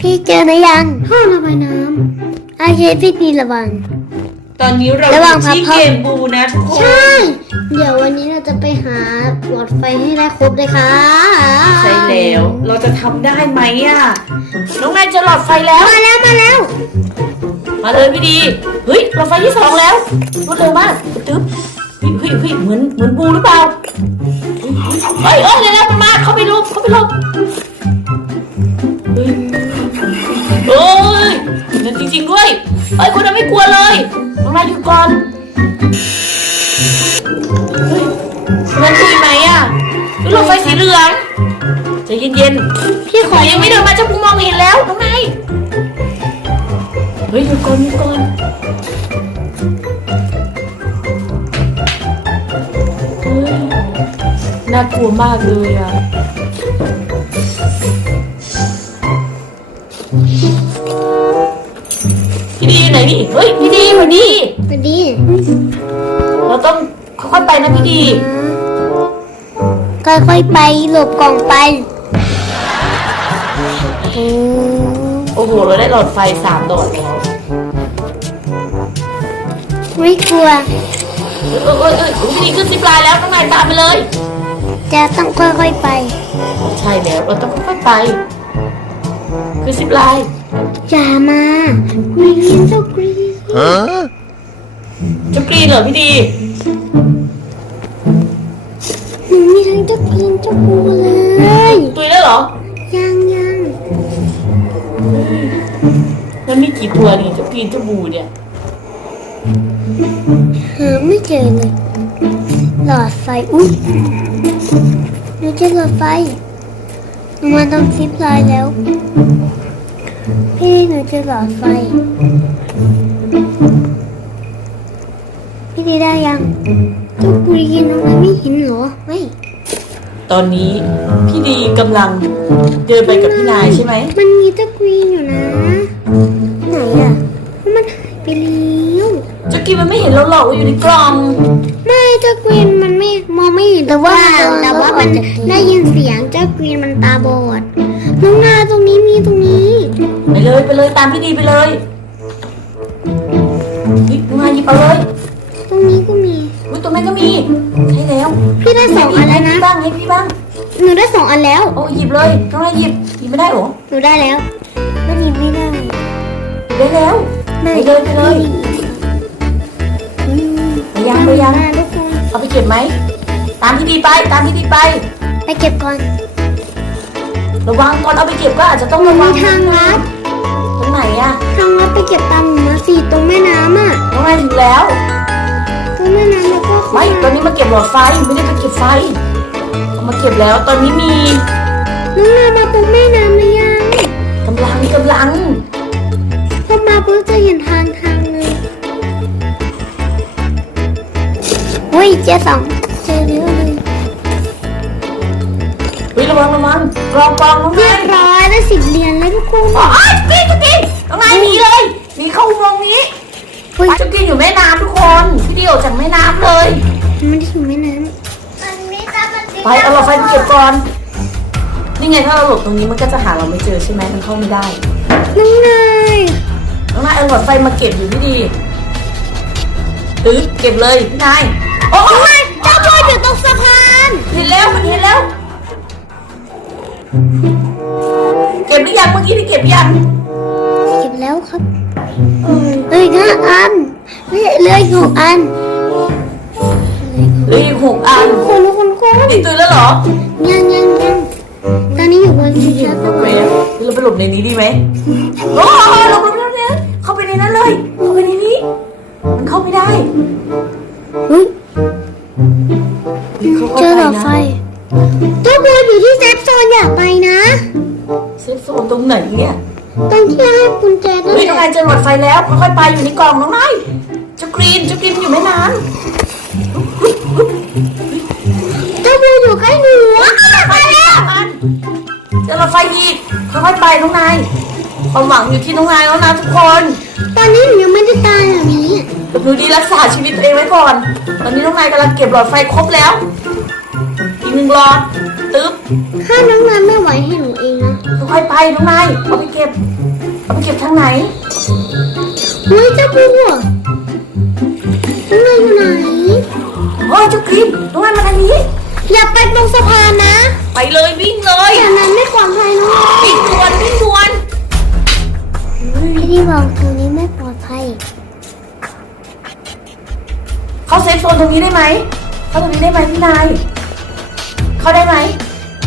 พี่เจอหรือยังท่อระบายน้ำโอเคพี่ดีระวัง ตอนนี้เราระอวังยู่ที่พับเกมบูนะทุกคน ใช่ เดี๋ยววันนี้เราจะไปหาหลอดไฟให้ได้ครบเลยค่ะใช่แล้ว เราจะทำได้ไหมอะ น้องนายเจะหลอดไฟแล้ว มาแล้วมาแล้ว มาเลยพี่ดี เฮ้ยหลอดไฟที่สองแล้วรวดเร็วมากตึ๊บเฮ้ยเฮ้ยเฮ้ยเหมือนเหมือนบูหรือเปล่า เฮ้ยเฮ้ยเร็วๆมันมา เข้าไปหลบเข้าไปหลบ ริง ๆ ด้วย เฮ้ยคนนั้นไม่กลัวเลยน้องนาหยุดก่อนเฮ้ยคนนั้นคุยไหมอะเฮ้ยหลอดไฟสีเหลืองใจเย็นๆพี่ขอยังไม่เดินมาจ้าปูมองเห็นแล้วน้องนายเฮ้ยหยุดก่อนหยุดก่อนเฮ้ยน่ากลัวมากเลยอะ นนี่เฮ้ยพี่ดีสวัสดีสวัสดีเราต้องค่อยๆไปนะพี่ดีค่อยๆไปหลบกล่องไปโอ้โอ้โหเราได้หลอดไฟสามดอกแล้วไม่กลัวเออเออเออเออพี่ดีขึ้นสิบลายแล้วน้องนายตามไปเลย จะต้องค่อยๆไป ใช่แล้วเราต้องค่อยๆไป คือสิบลาย อย่ามากรีนเจ้ากรีนจะกรีนเหรอพี่ดีหนูมีทั้งเจ้ากรีนเจ้าปูเลยตุยแล้วเหรอ ยังยังมันมีกี่ตัวนี่เจะกรีนเจะบูเนี่ยหาไม่เจอเลยหลอดไฟอุ้ยหนูเจอหลอดไฟหนูมาตรงซิปไลน์แล้ว พี่หนูเจอหลอดไฟ พี่ดีได้ยังเจ้ากรีนตรงนั้นไม่เห็นเหรอ ไม่ตอนนี้พี่ดีกำลังเดินไปกับพี่นายใช่ไหม มันมีเจ้ากรีนอยู่นะ ไหนอะมันหายไปแล้วเจะกรีนมันไม่เห็นเราหรอกว่าอยู่ในกล่อง ไม่เจ้ากรีนมันไม่มองไม่เห็นแต่ว่าแต่ว่ามันได้ยินเสียงเจ้ากรีนมันตาบอด น้องนาตรงนี้มีตรงนี้ ไปเลยไปเลยตามพี่ดีไปเลยหยิบมาหยิบเอาเลยตรงนี้ก็มี อุ้ยตรงนั้นก็มีใช่แล้วพี่ได้สองอันแล้วนะ ให้พี่บ้างให้พี่บ้างหนูได้สองอันแล้ว โอ้หยิบเลยน้องนายหยิบหยิบไม่ได้เหรอหนูได้แล้วมันหยิบไม่ได้ได้แล้วไม่ไปเลยไปเลยอืมไปยังไปยังมาทุกคนเอาไปเก็บไหมตามพี่ดีไปตามพี่ดีไป ไปเก็บก่อน ระวังก่อนเอาไปเก็บก็อาจจะต้องระวัมีงทางลัดตรงไหนอะทางลัดไปเก็บตามหนูมาสี่ตรงแม่น้ำอะน้องนายถึงแล้ว ตรงแม่น้ำแล้วก็ไม่ ตอนนี้มาเก็บหลอดไฟไม่ได้ไปเก็บไฟเอามาเก็บแล้ว ตอนนี้มีน้องนามาตรงแม่น้ำหรือยังกำลังกำลัง พอมาปุ๊บจะเห็นทางทางเลยอุ้ยเจอสองเจอเยอะเลยเฮ้ยระวังระวังกรองกรองน้องเรีนายยบร้อยได้สิบเหรียญแล้วทุกคนอ๋อปีนจะกินน้องนายหนีเลยหนีเข้าอุโมงค์นี้อุ้ยจะกินอยู่แม่น้ำทุกคนพี่เดียวจากแม่น้ำเลย มันไม่ได้ถึงแม่น้ไปเอาหลอดไฟไปเก็บก่อน นี่ไงถ้าเราหลบตรงนี้มันก็จะหาเราไม่เจอใช่ไหมมันเข้าไม่ได้ำน้องนายน้องนายเอาหลอดไฟมาเก็บอยู่พี่ดีตึ๊ดเก็บเลยพี่นาย โอ้ยเจ้าบอยอยู่ตรงสะพาน เห็นแล้วมันเห็นแล้ว เก็บหรือยังเมื่อกี้ที่เก็บยังเก็บแล้วครับเหลยห้าอันไม่เหลืออยู่อันเหลืออีกหกอันคนคนคนนี่ตื่นแล้วเหรอยังยังยังตอนนี้อยู่บนชิงช้าสวรไปรค์เราไปหลบในนี้ดีไหมโอ้ยหลบหลบหลบเนี่ยเข้าไปในนั้นเลยเข้าไปในนี้ มันเข้าไม่ได้เฮ้ยเขาเจอหลอดไฟ เจ้าบอยอยู่ที่เซฟโซนอย่าไปนะ เซฟโซนตรงไหนเนี่ยตรงที่ให้กุญแจนั่นเฮ้ยแหน้องละนายเจอหลอดไฟแล้วค่อยๆไปอยู่ในกล่องน้องนายเจ้ากรีนเจ้ากรีนอยู่ไม่นานเจ้าบอยอยู่ใกล้หนูไปแล้วเจอหลอดไฟอีกค่อยๆไปน้องนายความหวังอยู่ที่น้องนายแล้วนะทุกคนตอนนี้หนูยังไม่ได้ตายแบบนี้หนูดีรักษาชีวิตตัวเองไว้ก่อน ตอนนี้น้องนายกำลังเก็บหลอดไฟครบแล้วอีก หนึ่งหลอด ตึ๊บถ้าน้องนันไม่ไหวให้หนูเองนะอยๆไปน้องนายเอาไปเก็บ เอาไปเก็บทางไหนเฮ้ยเจ้าบัวน้องนายอยู่ไหนเฮ้ยเจ้ากรีนน้องนายมาทางนี้ อย่าไปตรงสะพานนะไปเลยวิ่งเลยอย่างนั้นไม่ปลอดภัยน้องวิ่งดวนวิ่งดวนพี่ที่บอกตรงนี้ไม่ปลอดภัยเข้าเซฟโซนตรงนี้ได้ไหมเข้าตรงนี้ได้ไหมพี่นาย เข้าได้ไหม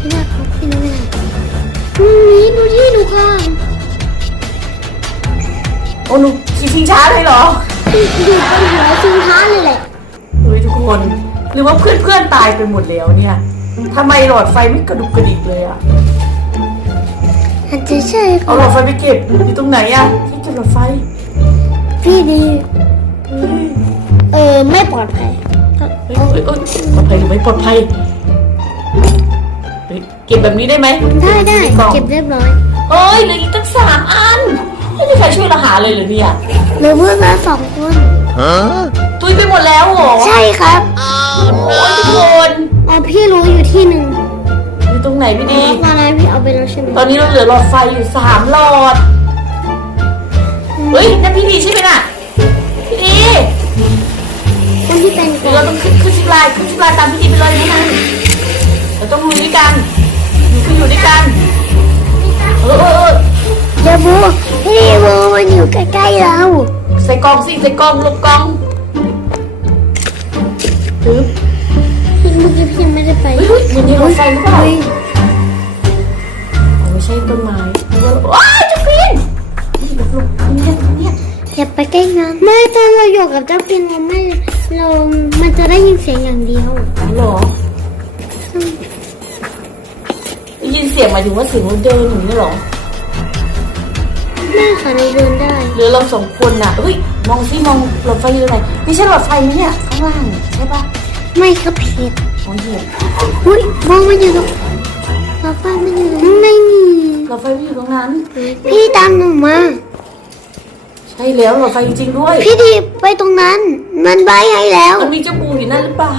พี่นาเขาพี่นาไม่ได้ตรงนี้ดูที่ดูก่อนโอ้หนูขี่ชิงช้าเลยเหรอดูดูบนหัวชิงช้าเลยแหละเฮ้ยทุกคน หรือว่าเพื่อนเพื่อนๆตายไปหมดแล้วเนี่ยทำไมหลอดไฟไม่กระดุกกระดิกเลยอะอาจจะใช่เอาหลอดไฟไปเก็บอยู่ตรงไหนอะที่เก็บหลอดไฟพี่ดีเฮ้ยเออไม่ปลอดภัย เฮ้ยเฮ้ยเฮ้ยปลอดภัยหรือไม่ปลอดภัย เฮ้ยเก็บแบบนี้ได้ไหมได้ได้กล่องเก็บเรียบร้อยเฮ้ยเหลืออีกตั้งสามอัน ไม่มีใครช่วยเราหาเลยเหรือเนี่ยเหลือเพื่อนมาสองคน Huh? ตุยไปหมดแล้วเหรอใช่ครับโอ้ยทุกคนอ๋อพี่รู้อยู่ที่หนึ่งอยู่ตรงไหนพี่อ๋อดีตอนนั้นพี่เอาไปแล้วใช่ไหมตอนนี้เราเหลือหลอดไฟอยู่สามหลอด เฮ้ยนั่นพี่ดีใช่ไหมน่ะ พี่ดีคนที่เป็นก่เดี๋อยวนเราต้องขึ้นขึ้นชิปไลน์ขึ้นชิปไลน์ตามพี่ดีไปเลยนะ เราต้องลุยด้วยกันคืออยู่ด้วยกันเออเออเออเดี๋ยวบูพี่บูมันอยู่ใกล้ๆเราใส่กล่องสิใส่กล่องลบกล่องปึ๊บพี่เมื่อกี้พี่ยังไม่ได้ไปเฮ้ยเฮ้ยมันมีหลอดไฟหรือเปล่าเฮ้ยอ๋อไม่ใช่ต้นไม้ว้ายเจ้ากรีนหลบหลบเนี่ยเนี่ยอย่าไปใกล้นั้นไม่ตอนเราอยู่กับเจ้าปินเราไม่เรามันจะได้ยินเสียงอย่างเดียวหรอ สียงหมายถึงว่าเสียงเราเดินอย่างนี้เหรอแม่ค่ะเราเดินได้หรือเราสองคนน่ะเฮ้ยมองซิมองหลอดไฟอยู่ตรงไหนนี่ใช่หลอดไฟไหมเนี่ยข้างล่างเนี่ยใช่ปะไม่ครับผิดมองเห็นอุ้ยมองมันอยู่ตรงเราฟ้ามันอยู่ตรงนั้นนี่หลอดไฟไม่อยู่ตรงนั้น พี่ตามหนูมาใช่แล้วหลอดไฟจริงๆด้วย พี่ดีไปตรงนั้น มันใบให้แล้ว มันมีเจ้าปูอยู่นั่นหรือเปล่า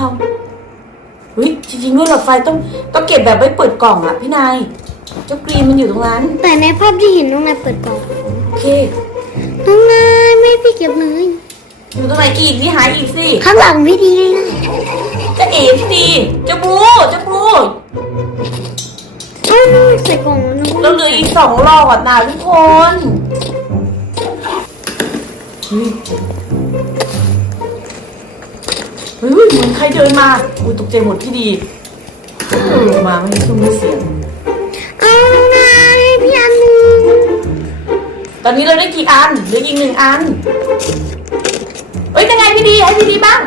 เฮ้ยจริงๆด้วยหลอดไฟต้องต้องเก็บแบบไว้เปิดกล่องอะพี่นายเจ้ากรีนมันอยู่ตรงนั้นแต่ในภาพที่เห็นน้องนายเปิดกล่องโอเคน้องนายไม่ให้พี่เก็บเลยอยู่ตรงไหนอีกนี่หาอีกสิข้างหลังพี่ดีเลยนะจะเอ๋พี่ดีเจ้าปูเจ้าปูอ้าวใส่กล่องแล้วน้องเราเหลืออีกสองหลอดนะทุกคน เฮ้ยเฮ้ยเหมือนใครเดินมาอุ้ยตกใจหมดพี่ดีเออมาไม่ซุ้มไม่เสียงอ้าวน้องนายพี่อันหนึงตอนนี้เราได้กี่อันเหลืออีกหนึ่งอันเฮ้ยยังไงพี่ดีให้พี่ดีบ้าง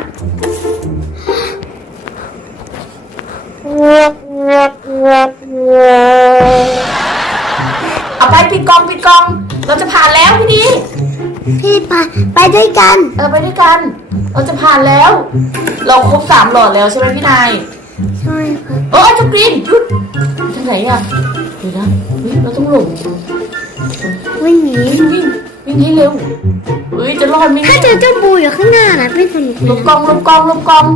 เอาไปปิดกล่องปิดกล่อง เราจะผ่านแล้วพี่ดี พี่ไปไปด้วยกัน เออไปด้วยกัน เราจะผ่านแล้ว เราครบสามหลอดแล้วใช่ไหมพี่นาย ใช่ครับเออเจ้ากรีนหยุดทางไหนอะเดี๋ยวนะเฮ้ยเราต้องหลงวิ่งหนีวิ่งวิ่งวิ่งให้เร็วเฮ้ยจะรอดไหมถ้าเนี่ยเจอเจ้าบูอยู่ข้างหน้านะพี่สนุกหเลลยบกล่องหลบกล่องหลบกล่อง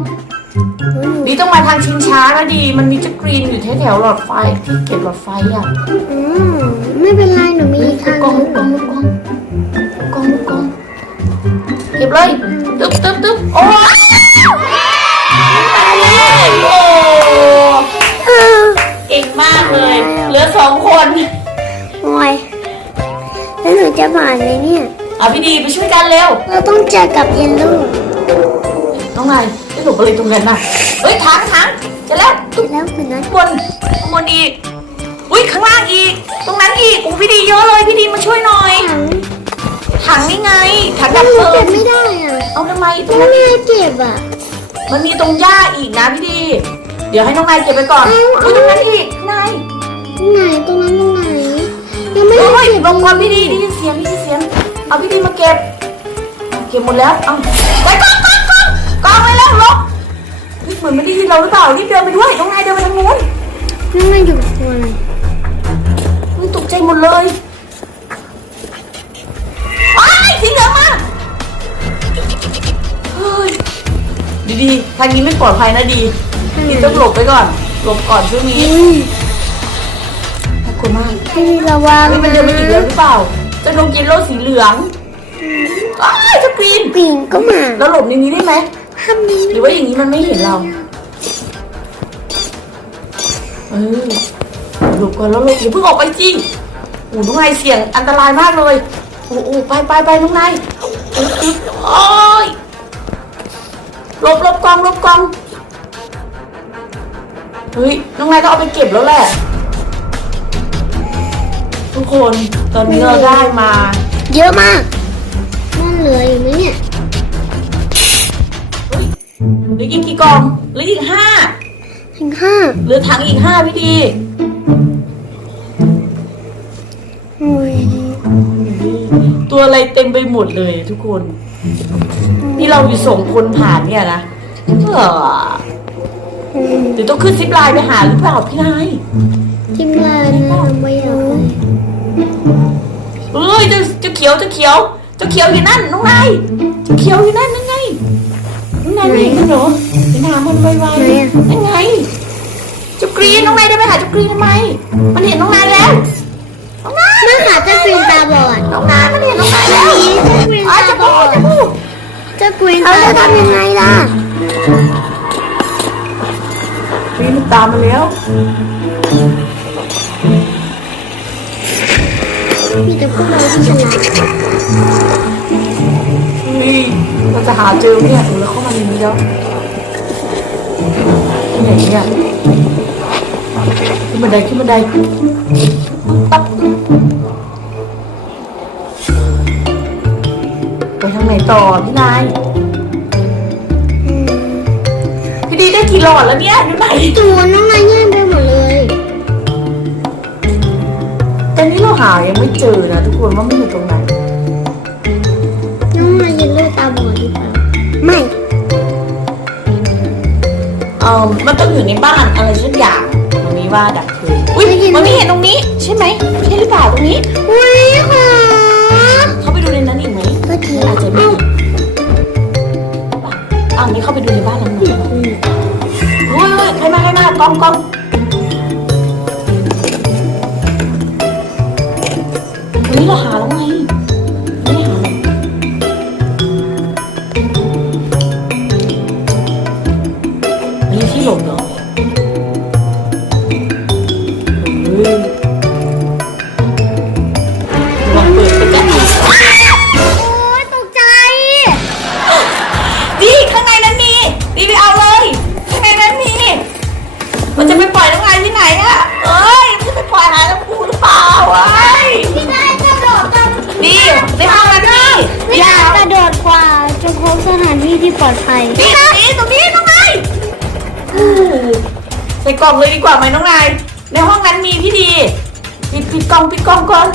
โอ้ยหนูดีต้องมาทางชิงช้านะดี มันมีเจ้ากรีนอยู่แถวๆหลอดไฟที่เก็บหลอดไฟอะอืมไม่เป็นไรหนูมีหลอีกทาบงกล่องหหลนึ่บงกล่องหลบกล่อง กล่องหลบกล่องเก็บเลยตึ๊บตึ๊บตึ๊บโอ้ยตายแล้วโอ้เออเก่งมากเลย เหลือสองคนโอ้ยแล้วหนูจะผ่านไหมเนี่ย เอาพี่ดีไปช่วยกันเร็ว เราต้องเจอกับเยลโล่น้องนายไม่หลบอะไรตรงนั้นน่ะเฮ้ยถังถังจะแล้วแล้วคนนั้นข้างบนข้างบนอีก อุ้ยข้างล่างอีก ตรงนั้นอีกอู้พี่ดีเยอะเลยพี่ดีมาช่วยหน่อยถัง ถังนี่ไง ถังแต่ดับหนูเพลิเก็งบไม่ได้อะเอาทำไมตรงไม่นั้นได้เก็บอะ มันมีตรงหญ้าอีกนะพี่ดี เดี๋ยวให้น้องนายเก็บไปก่อนอุ้ยตรงนั้นอีกข้างในตรงไหนตรงนั้นตรงไหนยังไม่ได้เฮ้ยเก็บลงก่อนพี่ดีได้ยินเสียงได้ยินเสียง เอาพี่ดีมาเก็บเอาเก็บหมดแล้ว เอาไปกองกองกองกองไปแล้วลบเฮ้ยเหมือนไม่ได้ยินเราหรือเปล่ารีบเดินไปด้วยน้องนายเดินไปทางนู้น นั่นมันอยู่กับตัวอะไรมันตกใจหมดเลย ดีๆทางนี้ไม่ปลอดภัยนะดีทางไหนดีต้องหลบไปก่อน หลบก่อนช่วงนี้อุ้ยน่ากลัวกลัวมากพี่ระวังเฮ้ยมันเดินมาอีกแล้วหรือเปล่าเจะนกเยลโล่สีเหลืองอ้ายเจะกรีนปิ่งก็มาแล้วหลบในนี้ได้ไหมทำนี้หรือว่าอย่างนี้มันไม่เห็นเราเออหลบก่อนแล้วหลบอย่าเพิ่งออกไปจริงโอ้น้องนายเสี่ยงอันตรายมากเลยโอ้โอ้ไปไปไปน้องนายอึ๊บอึ๊บโอ้ยห ลบหลบกองหลบกองเฮ้ยน้องนายต้องเอาไปเก็บแล้วแหละ ทุกคนตอนนี้เราได้มาเยอะมากนั่นเหลืออยู่ไหมเนี่ยเฮ้ยเหลืออีกกี่กล่องเหลืออีกห้าถึงห้าเหลือถังอีกห้าพี่ดีอุ้ยตัวอะไรเต็มไปหมดเลยทุกคน นี่เราอยู่ส่งคนผ่านเนี่ยนะเออเดี๋ยวต้องขึ้นซิปไลน์ไปหาหรือเปล่าพี่นายทิมลายนะไม่อยากเลยเอ้ยเจะจะเขียวเจะเขียวเจะเขียวอยู่นั่นน้องนายเจะเขียวอยู่นั่นนั่นไงน้องนายไม่เห็นมันเหรอพี่นามันไวๆนั่นไงเจุกรีนน้องนายได้ไปหาเจุกรีนทำไม มันเห็นน้องนายแล้วน้ องนายแม่ขาเจ้ากรีนตาบอดน้องนายมันเห็นน้องนายแล้วเจ้ากรีนอ้าตาวจะบพูอดดจะพูดเจ้ากรีนตาจะทำยังไงล่ะปีนตามมาแล้วมีแต่พวกเราที่ฉลาดนี่เราจะหาเจอเนี่ยเออแล้วเข้ามาในนี้แล้วที่ไหนเนี่ยขึ้นบันไดขึ้นบันไดปั๊บ ต่อพี่นายพี่ดีได้กี่หลอดแล้วเนี่ยอยู่ไหนตัวน้องนายแย่งไปหมดเลยตอนนี้เราหายังไม่เจอนะทุกคนว่ามันอยู่ตรงไหนน้องนายยินเลือดตาบอดหรือเปล่าไม่เออมันต้องอยู่ในบ้านอะไรสักอย่างมันมีว่าดักคืออุ้ยมันไม่เห็นตรงนี้ ใช่ไหมใช่หรือเปล่าตรงนี้อุ้ย อ้างนี้เข้าไปดูในบ้านหนั้นหน่อยโอ้ยโอ้ยใครมาใครมากล้องกล้องตรงนี้เราหาแล้ว มีดีไปเอาเลยข้างในนั้นมีมันจะไปปล่อยน้องไงที่ไหนอะเอ้ยมันจะไปปล่อยหาน้ำพูหรือเปล่าเอ้ยพี่นายกระโดดกันดีในห้องนั้นนี่พี่อยานายกระโดดกว่าจะพบสถานที่ที่ปลอดภัยดีตรงนี้ตรงนี้น้องนายอู้ใส่กล่องเลยดีกว่าไหมน้องนายในห้องนั้นมีพี่ดีปิดปิดกล่องปิดกล่องก่อน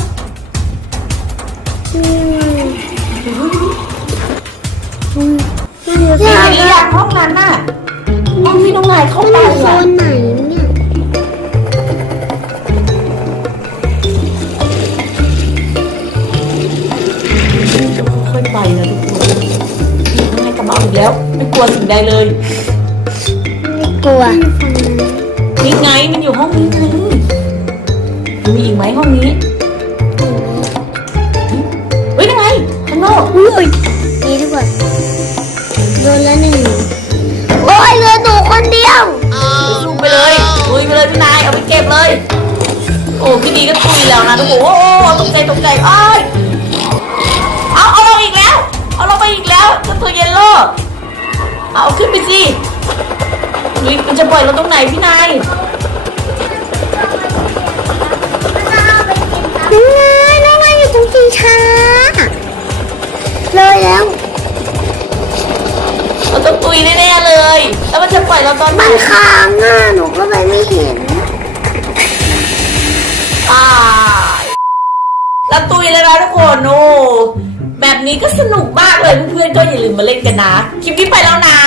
อืมดีดี อยากห้องนั้นน่ะห้องที่น้องนายเข้ามันไปอยู่โซอะนไหนเนี่ยค่อยๆไปนะทุกคนน้องนายกลับมาอาอีกแล้ว ไม่กลัวสิ่งใดเลย ไม่กลัวนี่ไงมันอยู่ห้องนี้ไงมีอีกไหมห้องนี้ เฮ้ยยังไงข้างนอกอุ้ยนี่ดีกว่า โดนแล้วหนึ่งโอ้ยเหลือหนูคนเดียวลุกไปเลยลุยไปเลยพี่นายเอาไปเก็บเลย โอ้พี่ดีก็ตุยแล้วนะทุกคนโอ้โอ้ตกใจตกใจอ้ายเอาเอาลงอีกแล้ว เอาลงไปอีกแล้วเจ้าตัวเยลโล่เอาขึ้นไปสิลุยมันจะปล่อยเราตรงไหนพี่นาย มันจะปล่อมันค้างอะหนูก็เลยไม่เห็นตาแล้วตุยเลยนะทุกคนโอ้แบบนี้ก็สนุกมากเลยเพื่อนๆก็อย่าลืมมาเล่นกันนะ คลิปนี้ไปแล้วนะ